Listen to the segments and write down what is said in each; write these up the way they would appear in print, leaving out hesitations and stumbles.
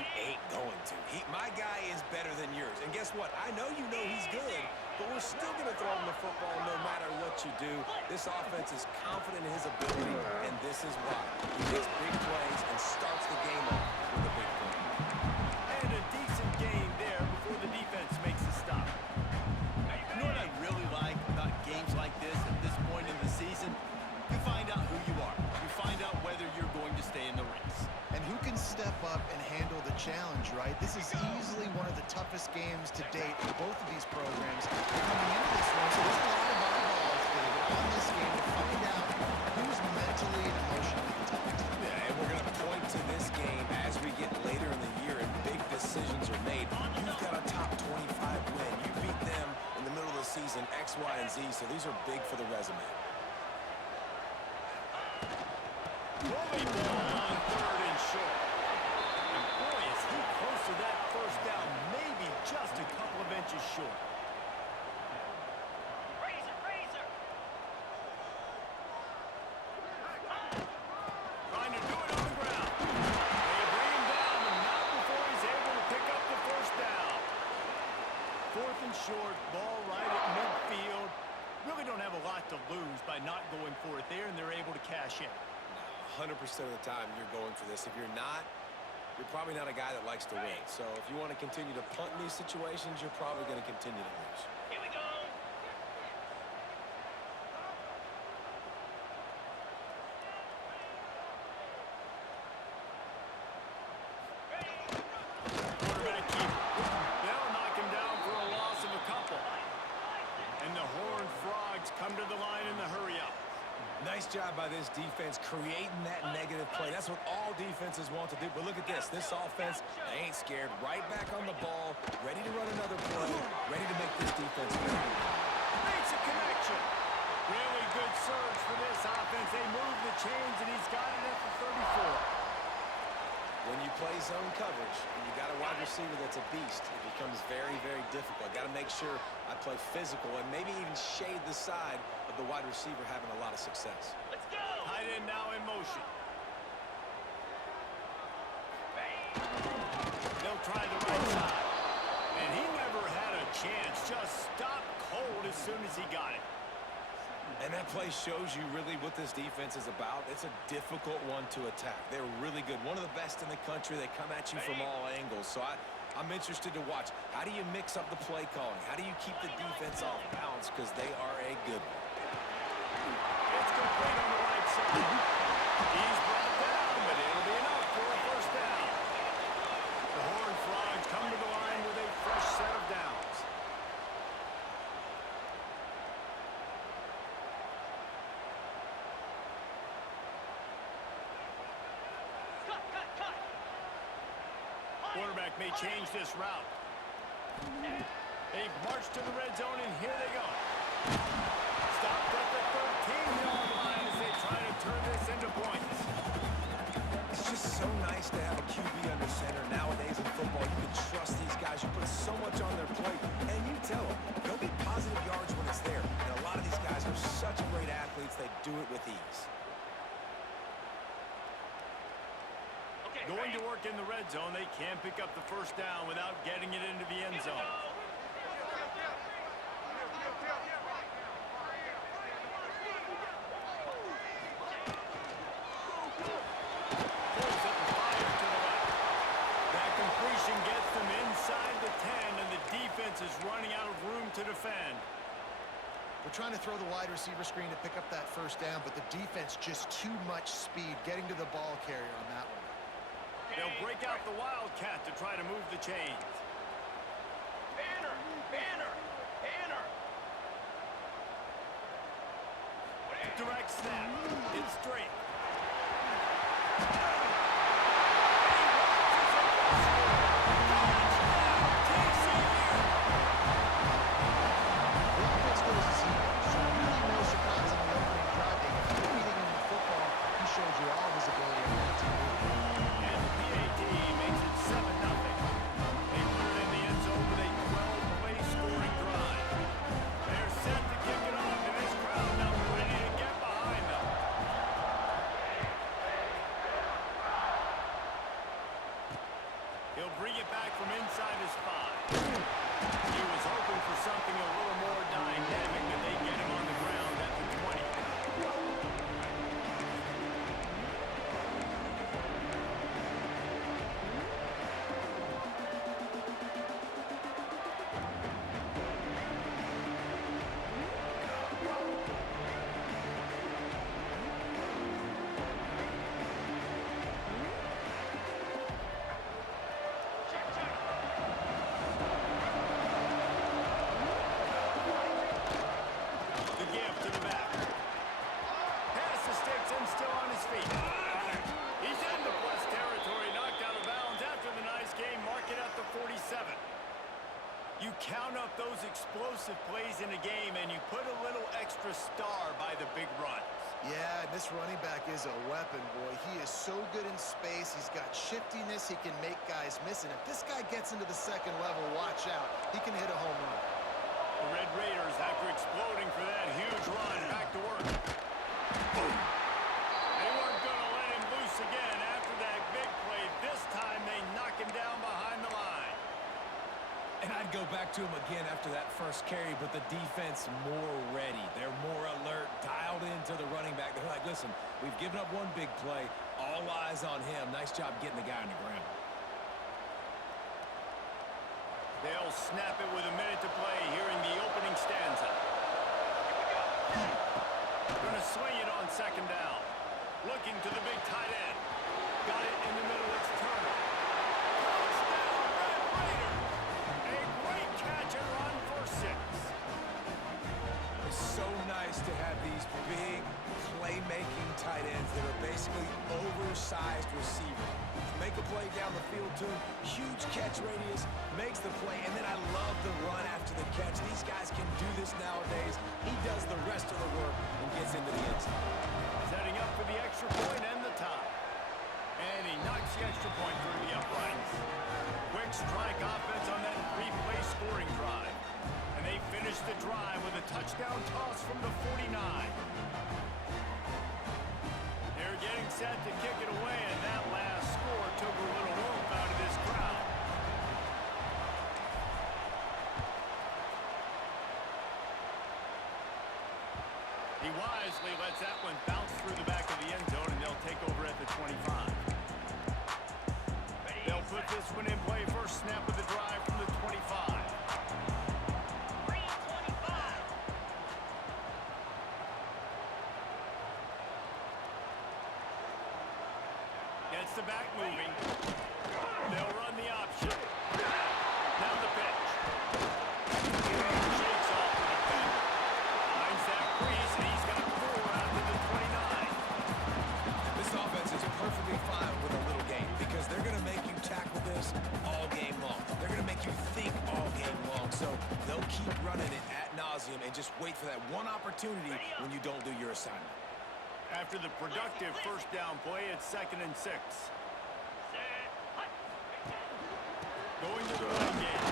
You ain't going to. My guy is better than yours. And guess what? I know you know he's good, but we're still going to throw him the football no matter what you do. This offense is confident in his ability, and this is why. He makes big plays and starts the game off with a big play. And a decent game there before the defense makes a stop. You know what I really like about games like this at this point in the season? You find out who you are. You find out whether you're going to stay in the race. And who can step up and handle the challenge, right? This is easily one of the toughest games to date for both of these programs. Coming into this one, so there's a lot of eyeballs, David, on this game to find out who's mentally and emotionally the toughest. Yeah, and we're going to point to this game as we get later in the year and big decisions are made. You've got a top 25 win. You beat them in the middle of the season, X, Y, and Z, so these are big for the resume. Throwing ball on 3rd and short. And boy, is he close to that first down, maybe just a couple of inches short. Trying to do it on the ground. They bring him down, but not before he's able to pick up the first down. 4th and short, ball right at midfield. Really don't have a lot to lose by not going for it there, and they're able to cash in. 100% of the time you're going for this. If you're not, you're probably not a guy that likes to win. So if you want to continue to punt in these situations, you're probably going to continue to lose. Here we go. Quarterback keeper. They'll knock him down for a loss of a couple. And the Horned Frogs come to the line in the hurry-up. Nice job by this defense creating that negative play. That's what all defenses want to do. But look at this. This offense, they ain't scared. Right back on the ball, ready to run another play, ready to make this defense win. Makes a connection. Really good surge for this offense. They move the chains, and he's got it at the 34. When you play zone coverage and you got a wide receiver that's a beast, it becomes very, very difficult. Got to make sure I play physical and maybe even shade the side of the wide receiver having a lot of success. Let's go. Tight end now in motion. They'll try the right side. And he never had a chance. Just stopped cold as soon as he got it. And that play shows you really what this defense is about. It's a difficult one to attack. They're really good. One of the best in the country. They come at you from all angles. So I'm interested to watch. How do you mix up the play calling? How do you keep the defense off balance? Because they are a good one. It's complete on the right side. He's brought down, but it'll be enough for a first down. The Horned Frogs come to the line with a fresh set of downs. Quarterback may change this route. They've marched to the red zone, and here they go. Stopped at the 13-yard line as they try to turn this into points. It's just so nice to have a QB under center. Nowadays in football, you can trust these guys. You put so much on their plate, and you tell them, go get positive yards when it's there. And a lot of these guys are such great athletes, they do it with ease. Going to work in the red zone, they can pick up the first down without getting it into the end zone. Pulls up and fires to the right. That completion gets them inside the 10, and the defense is running out of room to defend. We're trying to throw the wide receiver screen to pick up that first down, but the defense just too much speed getting to the ball carrier on that one. They'll break out the Wildcat to try to move the chains. Banner! Banner! Banner! Direct snap. It's straight. The offense goes to see so really no surprise on the opening drive. They keep beating him in the football. He showed you all his ability on that team. And the PAT makes it 7-0. They put it in the end zone with a 12-play scoring drive. They're set to kick it off, and this crowd now ready to get behind them. back from inside his 5. He was hoping for something a little more dynamic, but they get him on the ground at the 20. The give to the back. Pass the sticks and still on his feet. He's into plus territory, knocked out of bounds after the nice game. Mark it at the 47. You count up those explosive plays in a game, and you put a little extra star by the big runs. Yeah, this running back is a weapon, boy. He is so good in space. He's got shiftiness. He can make guys miss. And if this guy gets into the second level, watch out. He can hit a home run. The Red Raiders, after exploding for that huge run, back to work. They weren't going to let him loose again after that big play. This time, they knock him down behind the line. And I'd go back to him again after that first carry, but the defense more ready. They're more alert, dialed into the running back. They're like, listen, we've given up one big play. All eyes on him. Nice job getting the guy on the ground. They'll snap it with a minute to play here in the opening stanza. Going to swing it on second down. Looking to the big tight end. Got it in the middle. It's Turner. Touchdown, Red Raiders! A great catch and run for 6. It's so nice to have these big playmaking tight ends that are basically oversized receivers. Make a play down the field to him, huge catch radius, makes the play, and then I love the run after the catch. These guys can do this nowadays. He does the rest of the work and gets into the end zone. Setting up for the extra point and the tie. And he knocks the extra point through the uprights. Quick strike offense on that 3-play scoring drive. And they finish the drive with a touchdown toss from the 49. They're getting set to kick it away, and that last score took a little room out of this crowd. He wisely lets that one bounce through the back of the end zone, and they'll take over at the 25. They'll put this one in play. First snap of the drive from the 25. Gets the back moving. They'll run the option. Now the pitch. Shakes off the defender. Finds that crease, and he's got 4 out to the 29. This offense is perfectly fine with a little game because they're going to make you tackle this all game long. They're going to make you think all game long. So they'll keep running it ad nauseum and just wait for that one opportunity when you don't do your assignment. After the productive first down play, it's 2nd and 6. Going to the running game.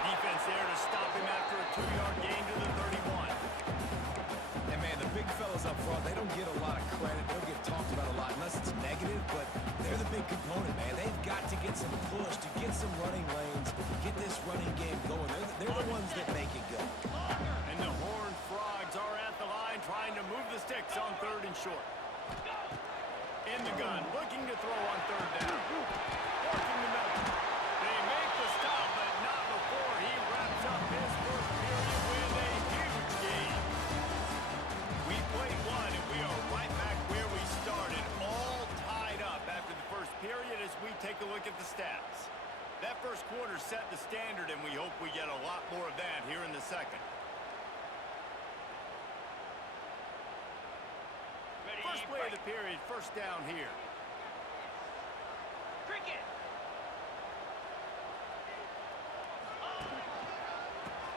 Defense there to stop him after a 2-yard gain to the 31. And man, the big fellas up front, they don't get a lot of credit. They don't get talked about a lot unless it's negative, but they're the big component, man. They've got to get some push, to get some running lanes, get this running game going. They're the ones that make it go. And the Horned Frogs are at the line trying to move the sticks on 3rd and short. In the gun, looking to throw on 3rd down. Working the middle. They make the stop, but not before he wraps up his first period with a huge gain. We played one, and we are right back where we started, all tied up after the first period as we take a look at the stats. That first quarter set the standard, and we hope we get a lot more of that here in the second. First play of the period, first down here. Cricket.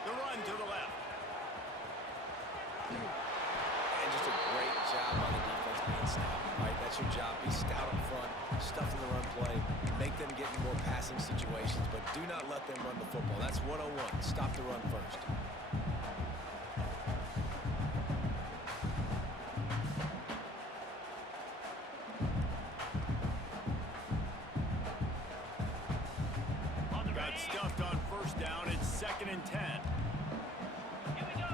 The run to the left. And just a great job on the defense being stout, right? That's your job. Be stout up front, stuff in the run play, make them get in more passing situations, but do not let them run the football. That's 101. Stop the run first. get stuffed on first down. It's 2nd and 10. Here we go.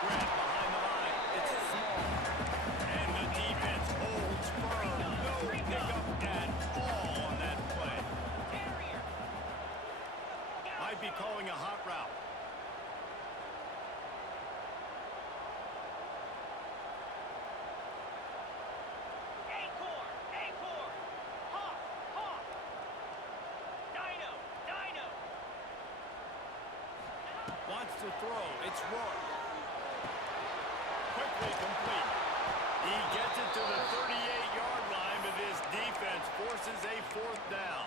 Grant behind the line. It's small. And the defense holds firm. No pickup at all on that play. Might be calling a hot route. Acorn. Hawk. Dino. Wants to throw. It's Rourke. Quickly complete. He gets it to the 38-yard line, but this defense forces a 4th down.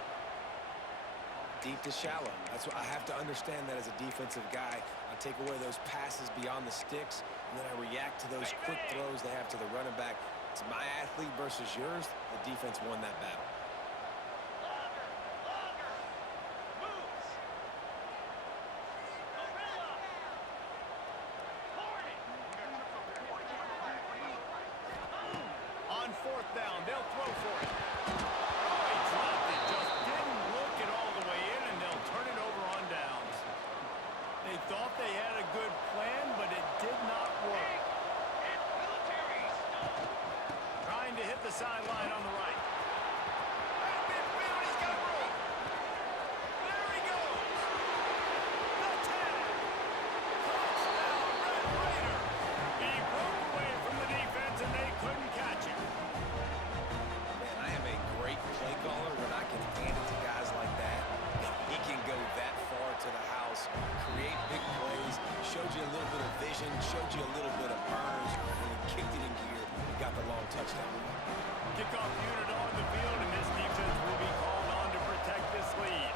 Deep to shallow. That's what I have to understand that as a defensive guy. I take away those passes beyond the sticks, and then I react to those quick throws they have to the running back. It's my athlete versus yours. The defense won that battle. Longer. Moves. Gorilla. Hornet. On 4th down, they'll throw for it. Oh, he dropped it. Just didn't look it all the way in, and they'll turn it over on downs. They thought they had a good plan, but it did not work. It's military stuff. Trying to hit the sideline on the right. He's got room. There he goes. The 10. Touchdown, Red Raider. He broke away from the defense, and they couldn't catch him. Man, I am a great play caller when I can hand it to guys like that. He can go that far to the house, create big plays, showed you a little bit of vision, showed you a little bit of burns, and he kicked it in gear and got the long touchdown. Kickoff unit on the field, and this defense will be called on to protect this lead.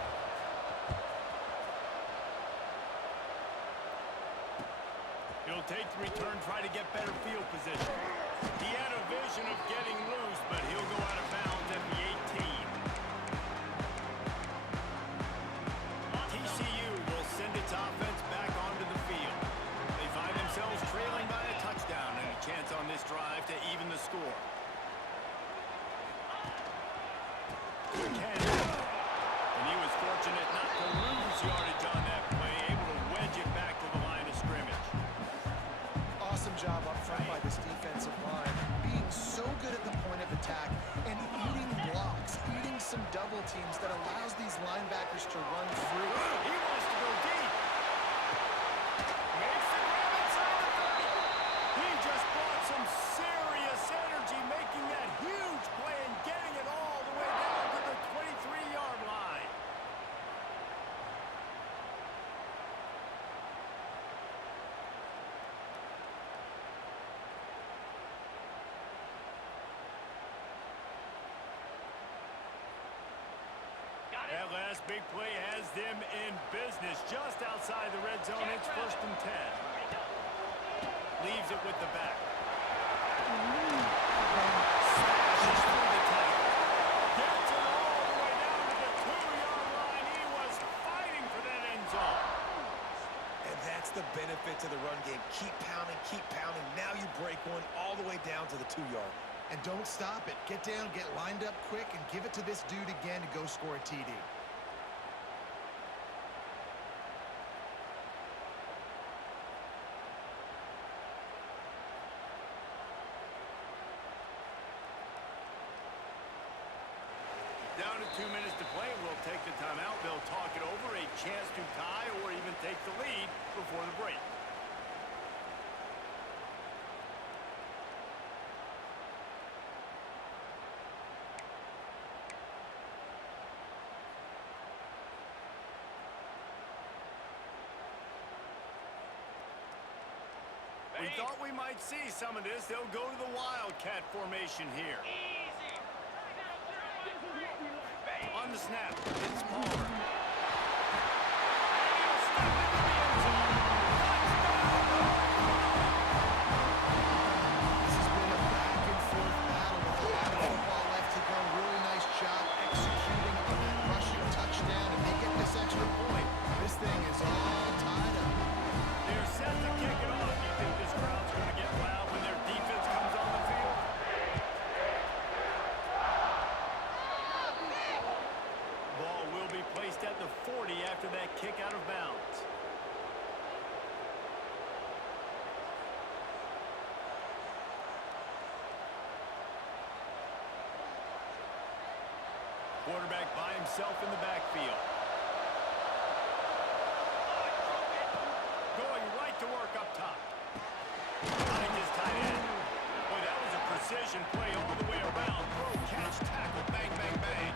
He'll take the return, try to get better field position. He had a vision of getting loose, but he'll go out of bounds at the 18. TCU will send its offense back onto the field. They find themselves trailing by a touchdown and a chance on this drive to even the score. And he was fortunate not to lose yardage on that play, able to wedge it back to the line of scrimmage. Awesome job up front by this defensive line, being so good at the point of attack and eating blocks, eating some double teams that allows these linebackers to run free. He wants to go deep. Makes the grab inside the 30. He just brought some serious energy, making that huge play and getting it all the way down to the 23-yard line. That last big play has them in business just outside the red zone. It's 1st and 10. Leaves it with the back. Smashes through the tackle. Gets it all the way down to the 2-yard line. He was fighting for that end zone. And that's the benefit to the run game. Keep pounding, keep pounding. Now you break one all the way down to the 2-yard. And don't stop it. Get down, get lined up quick, and give it to this dude again to go score a TD. Down to 2 minutes to play. We'll take the timeout. They'll talk it over. A chance to tie or even take the lead before the break. We thought we might see some of this. They'll go to the Wildcat formation here. Easy. On the snap, it's Palmer. This has been a back-and-forth battle with a lot of football left to go. Really nice job executing on that rushing touchdown, and they get this extra point. This thing is all tied up. They're set to kick it off. You think this crowd's going to get loud when their defense comes on the field? after that kick out of bounds. Quarterback by himself in the backfield. Going right to work up top. Behind his tight end. Boy, that was a precision play all the way around. Throw, catch, tackle, bang, bang, bang.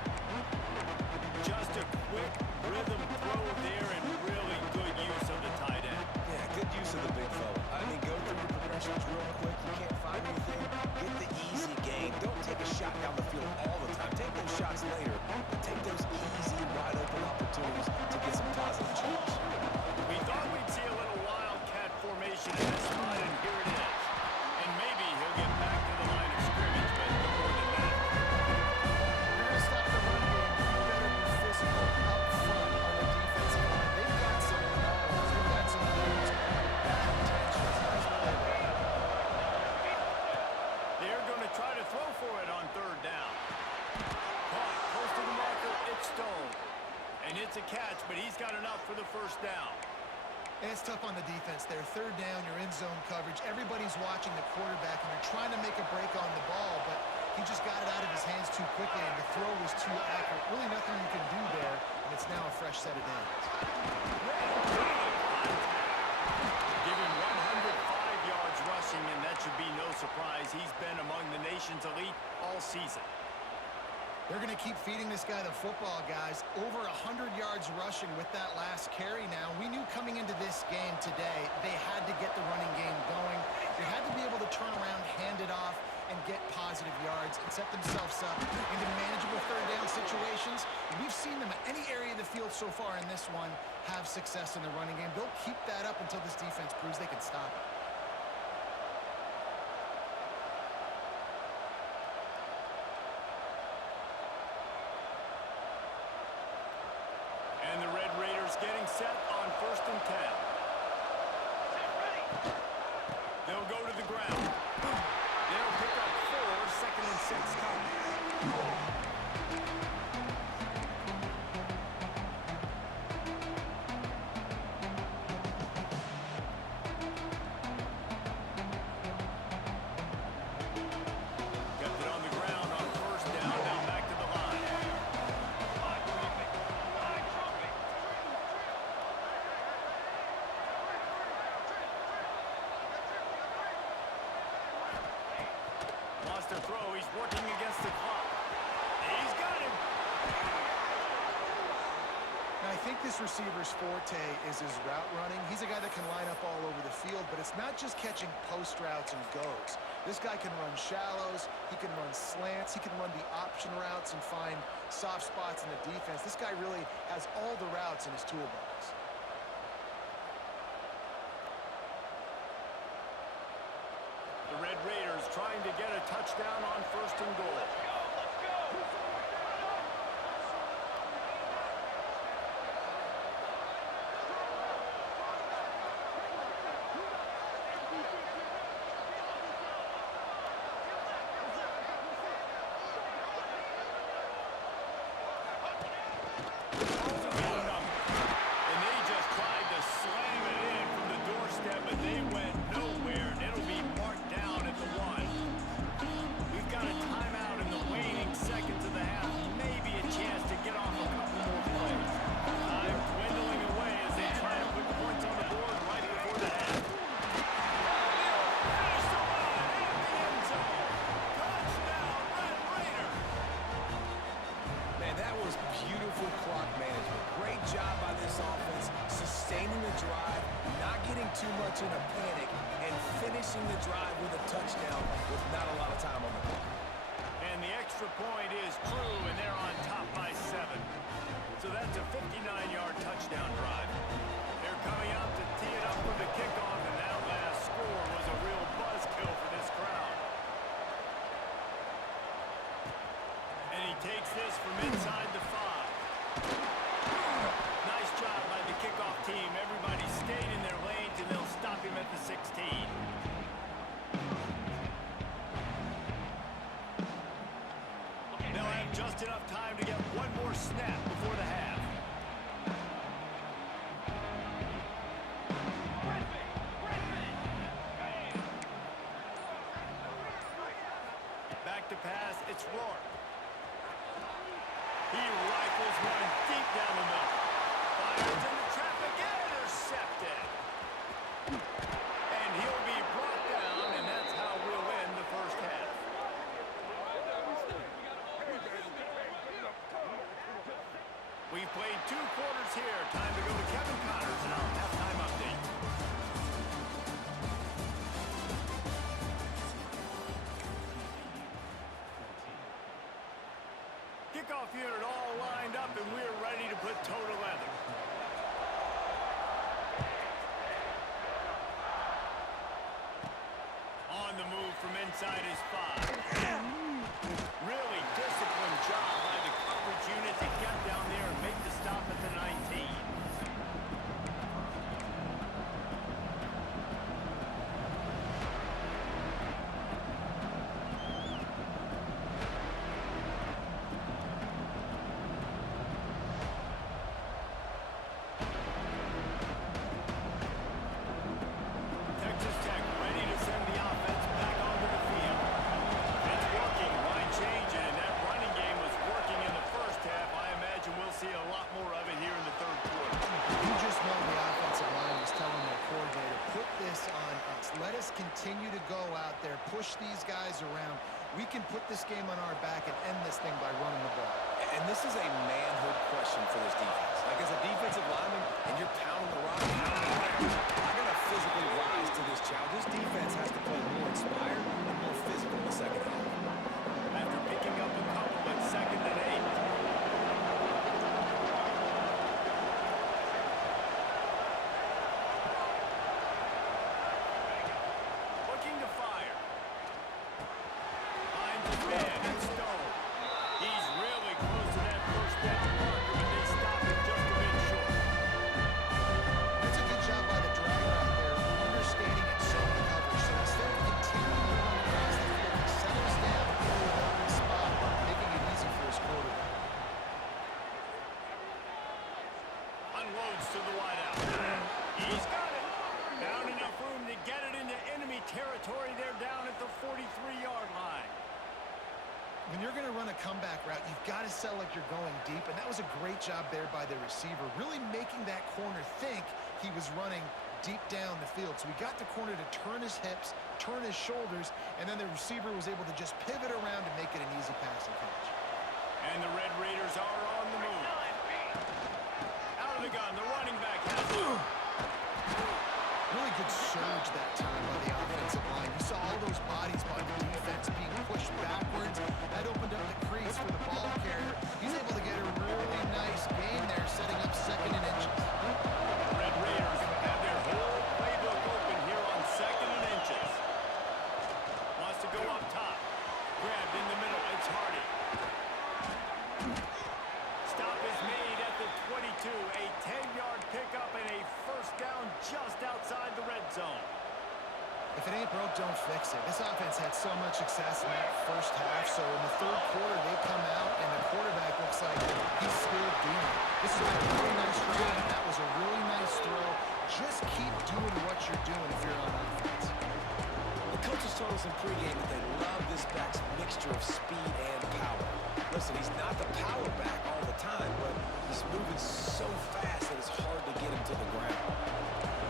Just a quick rhythm throw there and really good use of the tight end. Yeah, good use of the big fella. I mean, go through your progressions real quick. You can't find anything. Get the easy gain. Don't take a shot down the field all the time. Take those shots later, but take those easy, wide open opportunities to get some positive change. We thought we'd see a little wildcat formation in this spot, and here it is. And maybe he'll get back to the line of scrimmage, but no more than that. You're going to stop the run game. You better be physical up front on the defensive line. They've got some balls. They've got some moves. Bad intentions. Nice play there. They're going to try to throw for it on third down. Caught, close to the marker, it's Stone. And it's a catch, but he's got enough for the first down. It's tough on the defense there. Third down, you're in zone coverage. Everybody's watching the quarterback, and they're trying to make a break on the ball, but he just got it out of his hands too quickly, and the throw was too accurate. Really nothing you can do there, and it's now a fresh set of downs. Give him 105 yards rushing, and that should be no surprise. He's been among the nation's elite all season. They're going to keep feeding this guy the football, guys. Over 100 yards rushing with that last carry now. We knew coming into this game today they had to get the running game going. They had to be able to turn around, hand it off, and get positive yards and set themselves up into manageable third down situations. We've seen them at any area of the field so far in this one have success in the running game. They'll keep that up until this defense proves they can stop it. And the Red Raiders getting set on 1st and 10. They'll go to the ground. They'll pick up 4, 2nd and 6 coming. Kept it on the ground on 1st down. Now back to the line. Wants to throw. He's working against the clock. He's got him. Now, I think this receiver's forte is his route running. He's a guy that can line up all over the field, but it's not just catching post routes and goes. This guy can run shallows, he can run slants, he can run the option routes and find soft spots in the defense. This guy really has all the routes in his toolbox. The Red Raiders trying to get a touchdown on 1st and goal. And they just tried to slam it in from the doorstep, but they went nowhere, and it'll be marked down at the 1. We've got a timeout in the waning seconds of the half. Maybe a chance to get off a couple more plays. Time dwindling away as they try to put points on the board right before the half. Finish the line in the end zone. Touchdown, Red Raiders. Man, that was beautiful clock management. Great job by this offense, sustaining the drive, not getting too much in a panic, and finishing the drive with a touchdown with not a lot of time on the clock. And the extra point is true, and they're on top by 7. So that's a 59-yard touchdown drive. They're coming out to tee it up for the kickoff, and that last score was a real buzzkill for this crowd. And he takes this from inside the 5. Nice job by the kickoff team. Everybody stayed in their lanes, and they'll stop him at the 16. They'll have just enough time to get one more snap before the half. It's Rourke. He rifles one deep down the middle. Fires into traffic and intercepted. And he'll be brought down, and that's how we'll end the first half. We've played 2 quarters here. Time to go to Kevin Connors and our halftime update. Kickoff unit all lined up, and we're ready to put toe to leather. On the move from inside his 5. Really disciplined job by the coverage unit to get down there and make the stop at the 19. Texas Tech ready to send the offense back onto the field. It's working, line change, and that running game was working in the first half. I imagine we'll see a lot more of it here in the third quarter. You just know the offensive line was telling their coordinator, put this on us. Let us continue to go out there, push these guys around. We can put this game on our back and end this thing by running the ball. And this is a manhood question for this defense. Like, as a defensive lineman, and you're pounding the rock, I got to physically rise to this challenge. This defense has to play more inspired and more physical in the second half. After picking up a couple at 2nd and 8. Looking to fire. Finds his man, it's Stone. He's really close to that first down marker, but they stop him just a bit short. That's a good job by the driver out there, understanding its zone coverage. So instead of continuing to run across the field, he settles down into an open spot, making it easy for his quarterback. Unloads to the wideout. He's got it. Found enough room to get it into enemy territory. They're down at the 43-yard line. When you're going to run a comeback route, you've got to sell like you're going deep, and that was a great job there by the receiver, really making that corner think he was running deep down the field. So we got the corner to turn his hips, turn his shoulders, and then the receiver was able to just pivot around and make it an easy passing catch. And the Red Raiders are on the move. Out of the gun, the running back has it. Really good surge that time by the offensive line. You saw all those bodies by the defense being pushed backwards. That opened up the crease for the ball carrier. He's able to get a really nice gain there, setting up 2nd and inches. The Red Raiders have their whole playbook open here on 2nd and inches. Wants to go up top. Grabbed in the middle. It's Hardy. Stop is made at the 22. A 10-yard pickup and a first down just outside the red zone. If it ain't broke, don't fix it. This offense had so much success in that first half, so in the third quarter, they come out, and the quarterback looks like he's still doing it. This has been a really nice drive. That was a really nice throw. Just keep doing what you're doing if you're on offense. The coaches told us in pregame that they love this back's mixture of speed and power. Listen, he's not the power back all the time, but he's moving so fast that it's hard to get him to the ground.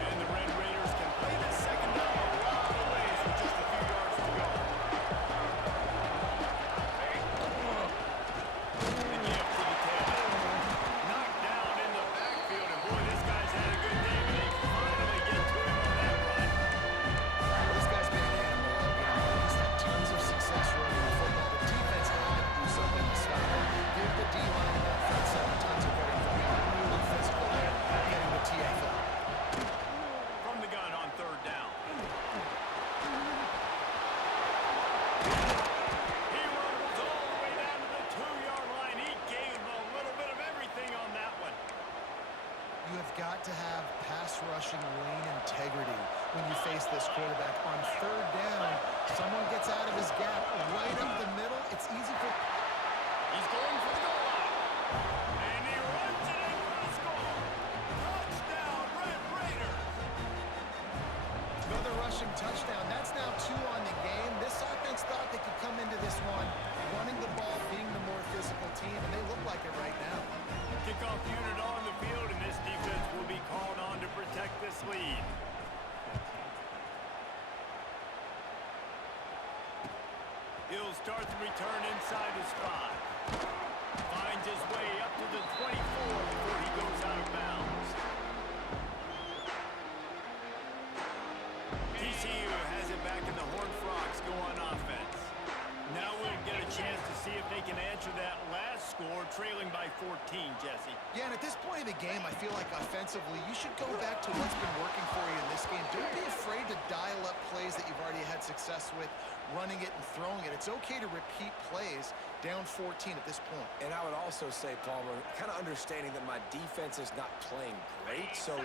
And the Red Raiders can play this second down a lot of ways with just a few yards to go. The give to the tail. Knocked down in the backfield, and boy, this guy's had a good day, but they finally get to him on that run. This guy's been an animal all game. He's had tons of success running the football. The defense had to do something to stop him. Give the D-line and that front seven tons of credit for being really physical there, getting the TFL. From the gun on 3rd down. He rumbles all the way down to the 2-yard line. He gave a little bit of everything on that one. You have got to have pass rushing lane integrity when you face this quarterback. On 3rd down, someone gets out of his gap right up the middle. It's easy for... He's going for the goal line. And he runs it in for the score. Touchdown, Red Raiders. Another rushing touchdown. That's now 2 on the game. This offense thought they could come into this one running return inside his 5. Finds his way up to the 24 before he goes out of bounds. TCU has it back in the Horned Frogs go on offense. Now we'll get a chance to see if they can answer that last score, trailing by 14, Jesse. Yeah, and at this point in the game, I feel like offensively, you should go back to what's been working for you in this game. Don't be afraid to dial up plays that you've already had success with, running it and throwing it. It's okay to repeat plays down 14 at this point. And I would also say, Palmer, kind of understanding that my defense is not playing great, so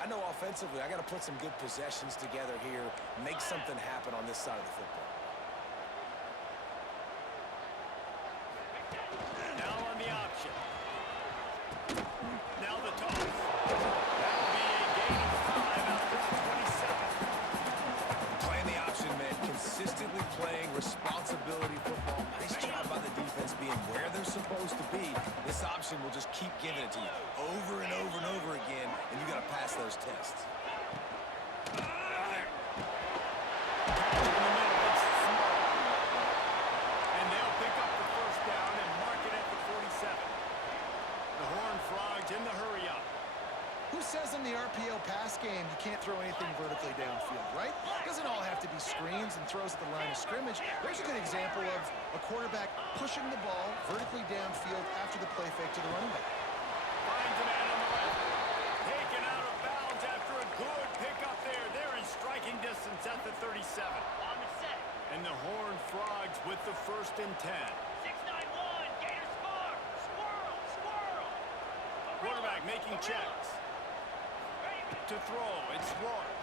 I know offensively I got to put some good possessions together here, make something happen on this side of the football. Now on the option. Now the toss. That'll be a gain of 5 out to the 27. Playing the option, man, consistently playing responsibility football. Nice job by the defense being where they're supposed to be. This option will just keep giving it to you over and over and over again, and you got to pass those tests. And they'll pick up the first down and mark it at the 47. The Horned Frogs in the hurry up. Who says in the RPO pass game you can't throw anything vertically downfield, right? It doesn't all have to be screens and throws at the line of scrimmage. There's a good example of a quarterback pushing the ball vertically downfield after the play fake to the running back. Finds a man on the left. Taken out of bounds after a good pickup there. They're in striking distance at the 37. On the set. And the Horned Frogs with the 1st and 10. 6-9-1. Gators score. Squirrel. Squirrel. Quarterback making checks. To throw, it's Rourke.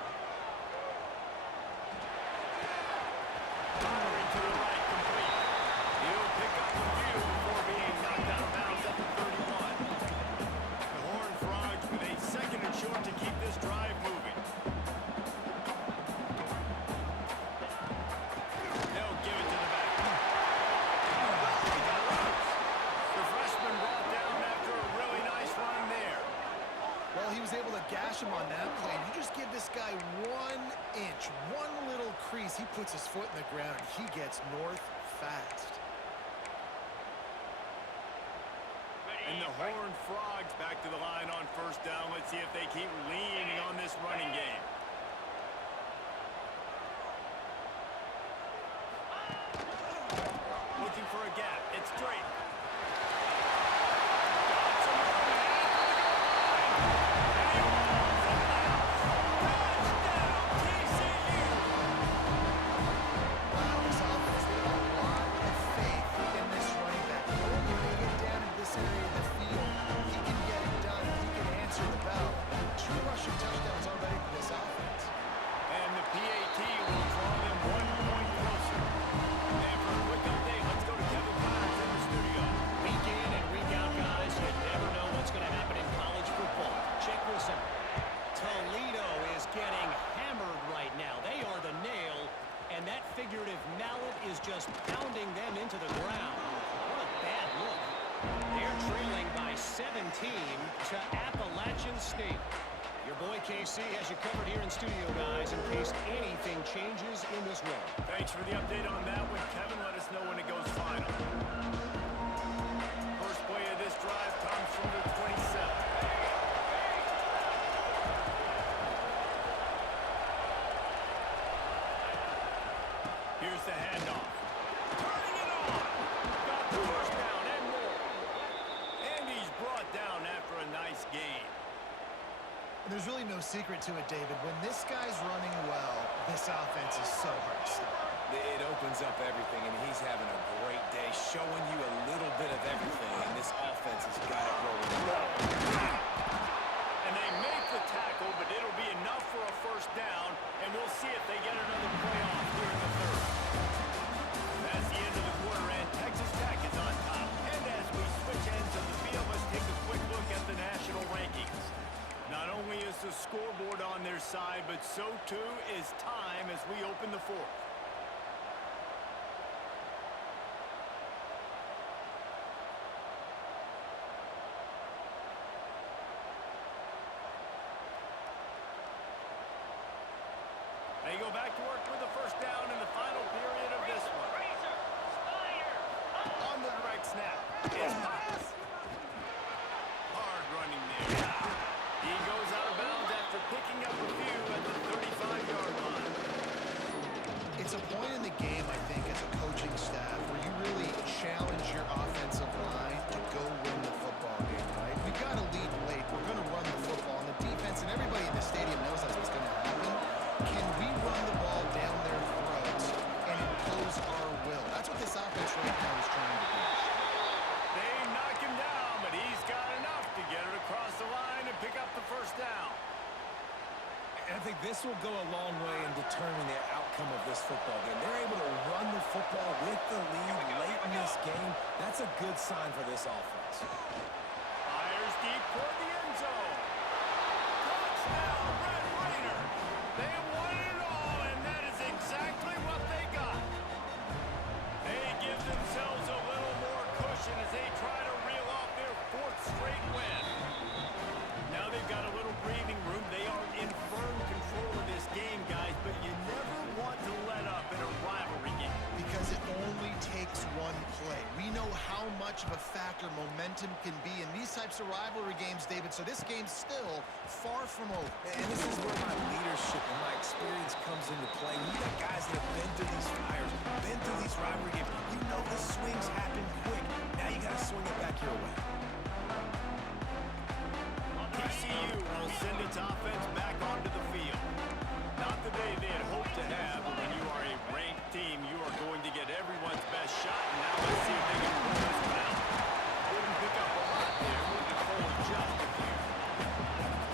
Firing to the right, complete. He'll pick up the field before being knocked out of bounds at the 31. The Horned Frogs with a 2nd and short to keep this drive moving. They'll give it to the back. He got loose. The freshman brought down after a really nice run there. Well, he was able to gash him on that play. You just give this guy 1 inch, one little crease. He puts his foot in the ground, and he gets north fast. And the Horned Frogs back to the line on 1st down. Let's see if they keep leaning on this running game. Looking for a gap. It's Drake. Wow, this offense, they have a lot of faith in this running back. Knowing when they get down into this area of the field, he can get it done. He can answer the bell. 2 rushing touchdowns already for this offense. And the PAT will draw them 1 point closer. And for a quick update, let's go to Kevin Connors in the studio. Week in and week out, guys, you never know what's going to happen in college football. Check this out. Toledo is getting hammered right now. They are the nail, and that figurative mallet is just pounding them into the ground. What a bad look. They're trailing by 17 to Appalachian State. Your boy KC has you covered here in studio, guys, in case anything changes in this one. Thanks for the update on that one, Kevin. Let us know when it goes final. First play of this drive comes from the 27. Here's the handoff. Turning it on. Got the first down and more. And he's brought down after a nice gain. There's really no secret to it, David. When this guy's running well, this offense is so hard to stop. It opens up everything, and he's having a great day, showing you a little bit of everything, and this offense has got it rolling. And they make the tackle, but it'll be enough for a first down, and we'll see if they get another play off here in the 3rd. That's the end of the quarter, and Texas Tech is on top. And as we switch ends of the field, let's take a quick look at the national rankings. Not only is the scoreboard on their side, but so too is time as we open the 4th. They go back to work with the first down in the final period of this one. Razor. Spider. think this will go a long way in determining the outcome of this football game. They're able to run the football with the lead late in this game. That's a good sign for this offense. Fires deep toward the end zone. Touchdown, Red Raiders. They won it all, and that is exactly what they got. They give themselves a little more cushion as they try to reel off their 4th straight win. Now they've got a little breathing room. They are in firm control of this game, guys, but you never want to let up in a rivalry game. Because it only takes one play. We know how much of a factor momentum can be in these types of rivalry games, David, so this game's still far from over. And this is where my leadership and my experience comes into play. We got guys that have been through these fires, been through these rivalry games. You know the swings happen quick. Now you got to swing it back your way. TCU will send its offense back onto the field. Not the day they had hoped to have, but when you are a ranked team, you are going to get everyone's best shot, and now let's see if they can pull this one out. Didn't pick up a lot there, moving forward just a few.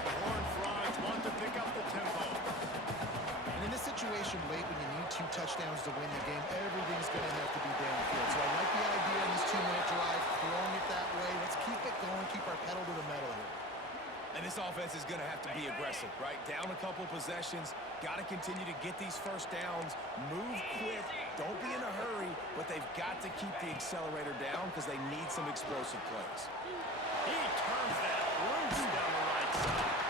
The Horned Frogs want to pick up the tempo. And in this situation late when you need 2 touchdowns to win the game, everything's going to have to be downfield. So I like the idea in this 2-minute drive, throwing it that way. Let's keep it going, keep our pedal to the metal here. And this offense is going to have to be aggressive, right? Down a couple possessions, got to continue to get these first downs, move quick, don't be in a hurry, but they've got to keep the accelerator down because they need some explosive plays. He turns that loose down the right side.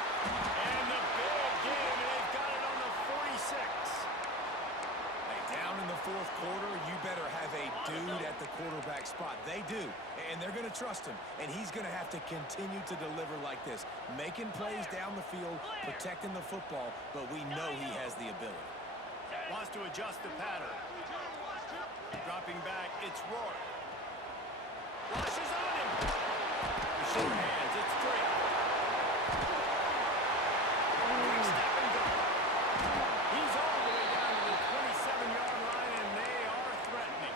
And the big game, and they've got it on the 46. Hey, down in the 4th quarter, you better have a dude at the quarterback spot. They do, and they're going to trust him, and he's going to have to continue to deliver like this, making plays down the field, protecting the football, but we know he has the ability. Wants to adjust the pattern. Dropping back, it's Rourke. Rushes on him. The short hands, it's Drake. Quick step and go. He's all the way down to the 27-yard line, and they are threatening.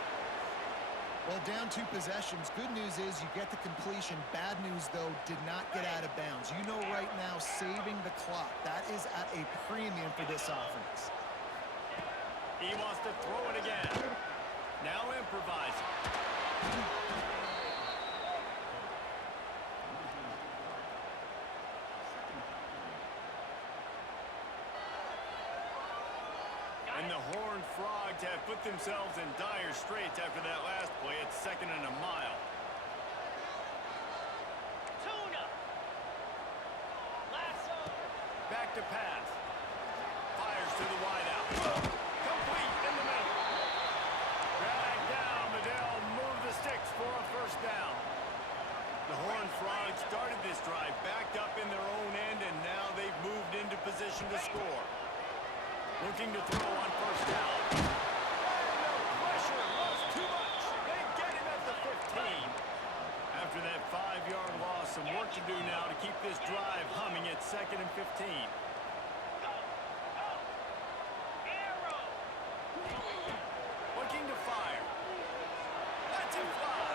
Well, down 2 possessions. Good news is you get the completion. Bad news, though, did not get out of bounds. You know right now, saving the clock, that is at a premium for this offense. He wants to throw it again. Now improvising. And the Horned Frogs have put themselves in dire straits after that last play. It's 2nd and a mile. Tuna. Lasso. Back to pass. Fires to the wideout. Complete in the middle. Drag down, but they'll move the sticks for a first down. The Horned Frogs started this drive backed up in their own end, and now they've moved into position to score. Looking to throw on first down. And the pressure was too much. They get him at the 15. After that 5-yard loss, some work to do now to keep this drive humming at 2nd and 15. Arrow. Looking to fire. That's a fly.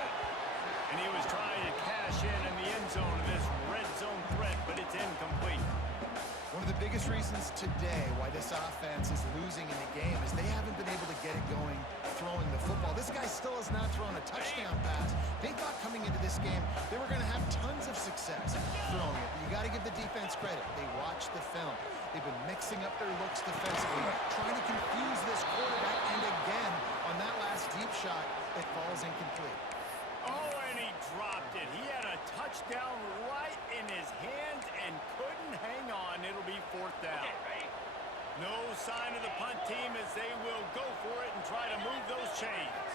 And he was trying to cash in the end zone of this red zone threat, but it's incomplete. One of the biggest reasons today why this offense is losing in the game is they haven't been able to get it going throwing the football. This guy still has not thrown a touchdown pass. They thought coming into this game they were going to have tons of success throwing it. You got to give the defense credit. They watched the film. They've been mixing up their looks defensively, trying to confuse this quarterback, and again, on that last deep shot, it falls incomplete. Oh, and he dropped it. He had a touchdown right in his hands and couldn't hang on. It'll be 4th down. No sign of the punt team as they will go for it and try to move those chains.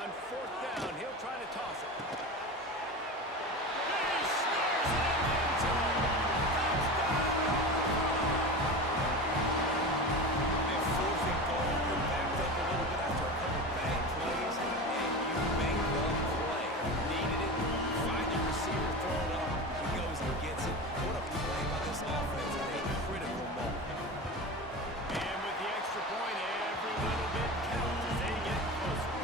On 4th down, he'll try to toss it. He snares it in the end zone. Touchdown! At 4th and goal, you're backed up a little bit after a couple bad plays, and you make the play. You needed it. You find your receiver, throw it up. He goes and gets it. What a play by this offense in a critical moment. And with the extra point, every little bit counts as they get closer.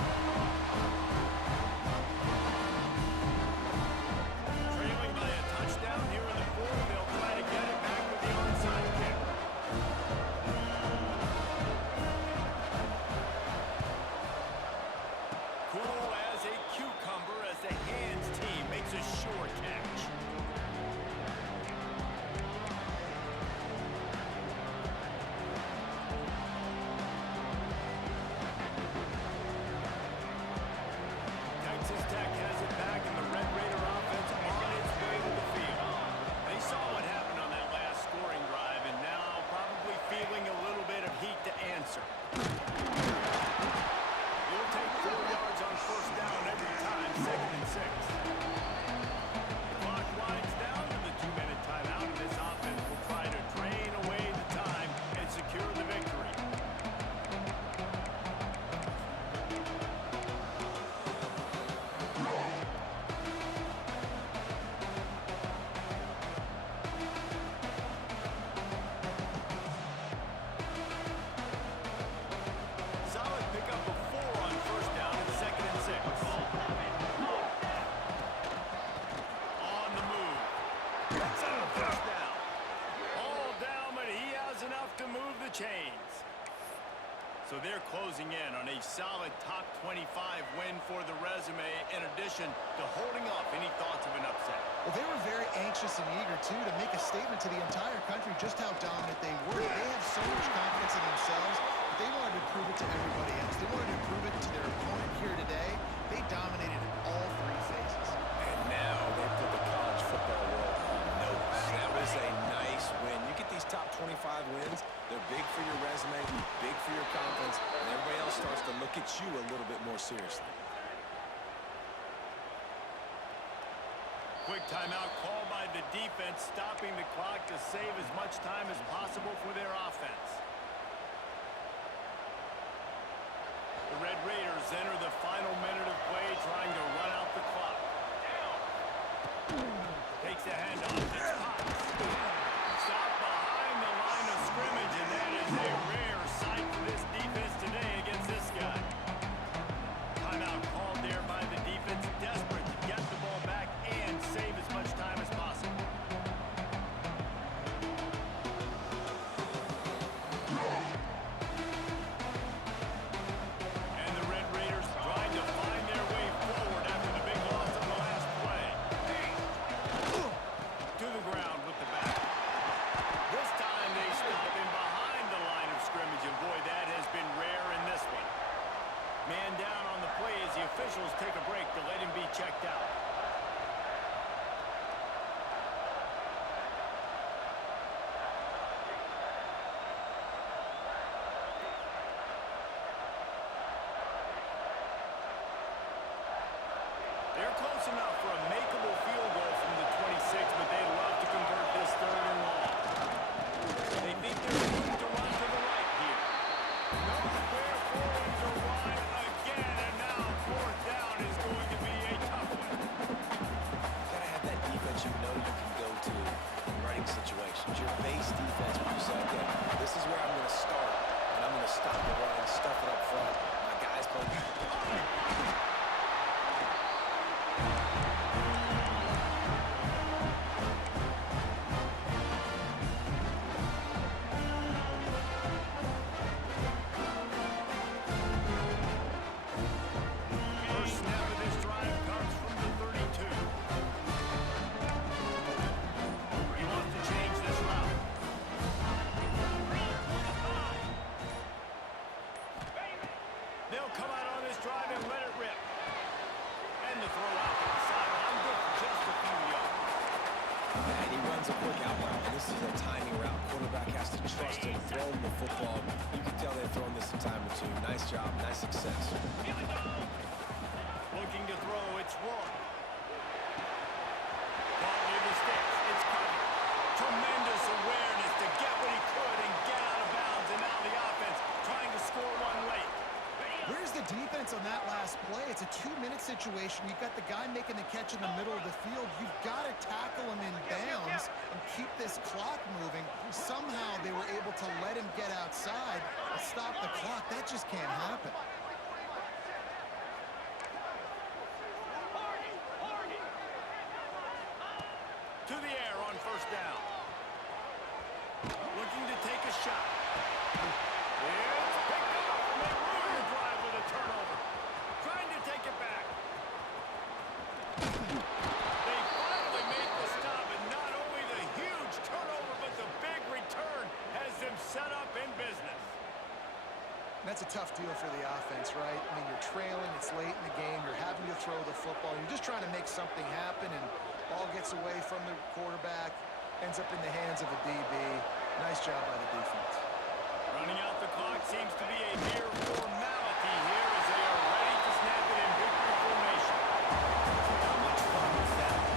closing in on a solid top 25 win for the resume, in addition to holding off any thoughts of an upset. Well, they were very anxious and eager, too, to make a statement to the entire country just how dominant they were. They have so much confidence in themselves, but they wanted to prove it to everybody else. They wanted to prove it to their opponent here today. They dominated in all three phases. And now they put the college football world on notice. That was a nice win. You get these top 25 wins, they're big for your resume, big for your confidence, and everybody else starts to look at you a little bit more seriously. Quick timeout called by the defense, stopping the clock to save as much time as possible for their offense. The Red Raiders enter the final minute of play, trying to run out the clock. Takes a handoff. It's Potts. Stopped behind the line of scrimmage, and that is a rare sight for this defense today against this guy. Timeout called there by the defense, desperate to get the ball back and save as much time as possible. And the Red Raiders trying to find their way forward after the big loss on the last play. To the ground with the back. This time they stop in behind the line of scrimmage, and boy, that has been rare in this one. Man down on the play as the officials take a break to let him be checked out. They're close enough for a makeable field goal from the 26, but they'd love to convert this third and long. They think they're going to run to the right here. Nowhere for him to run again, and now fourth down is going to be a tough one. You gotta have that defense you know you can go to in running situations. Your base defense, when you say, okay, this is where I'm going to start, and I'm going to stop the run, stuff it up front. My guys play. First snap of this drive comes from the 32. He wants to change this route. They'll come out on this drive and let it rip. And the throw out to the sideline, good for just a few yards. And he runs a quick out route, and this is a timing route. Quarterback has to trust him, throw him the football. You can tell they've thrown this a time or two. Nice job, nice success. Looking to throw, it's Roy. Ball near the sticks, it's coming. Tremendous awareness to get what he could and get out of bounds, and now the offense trying to score one late. Where's the defense on that last play? It's a 2-minute situation. You've got the guy making the catch in the middle of the field. You've got to tackle him in bounds and keep this clock moving. Somehow they were able to let him get outside and stop the clock. That just can't happen. To the air on first down. Looking to take a shot. It's picked up, and they ruin the drive with a turnover. Trying to take it back. They finally make the stop, and not only the huge turnover, but the big return has them set up in business. That's a tough deal for the offense, right? I mean, you're trailing, it's late in the game, you're having to throw the football, you're just trying to make something happen, and ball gets away from the quarterback, ends up in the hands of a DB. Nice job by the defense.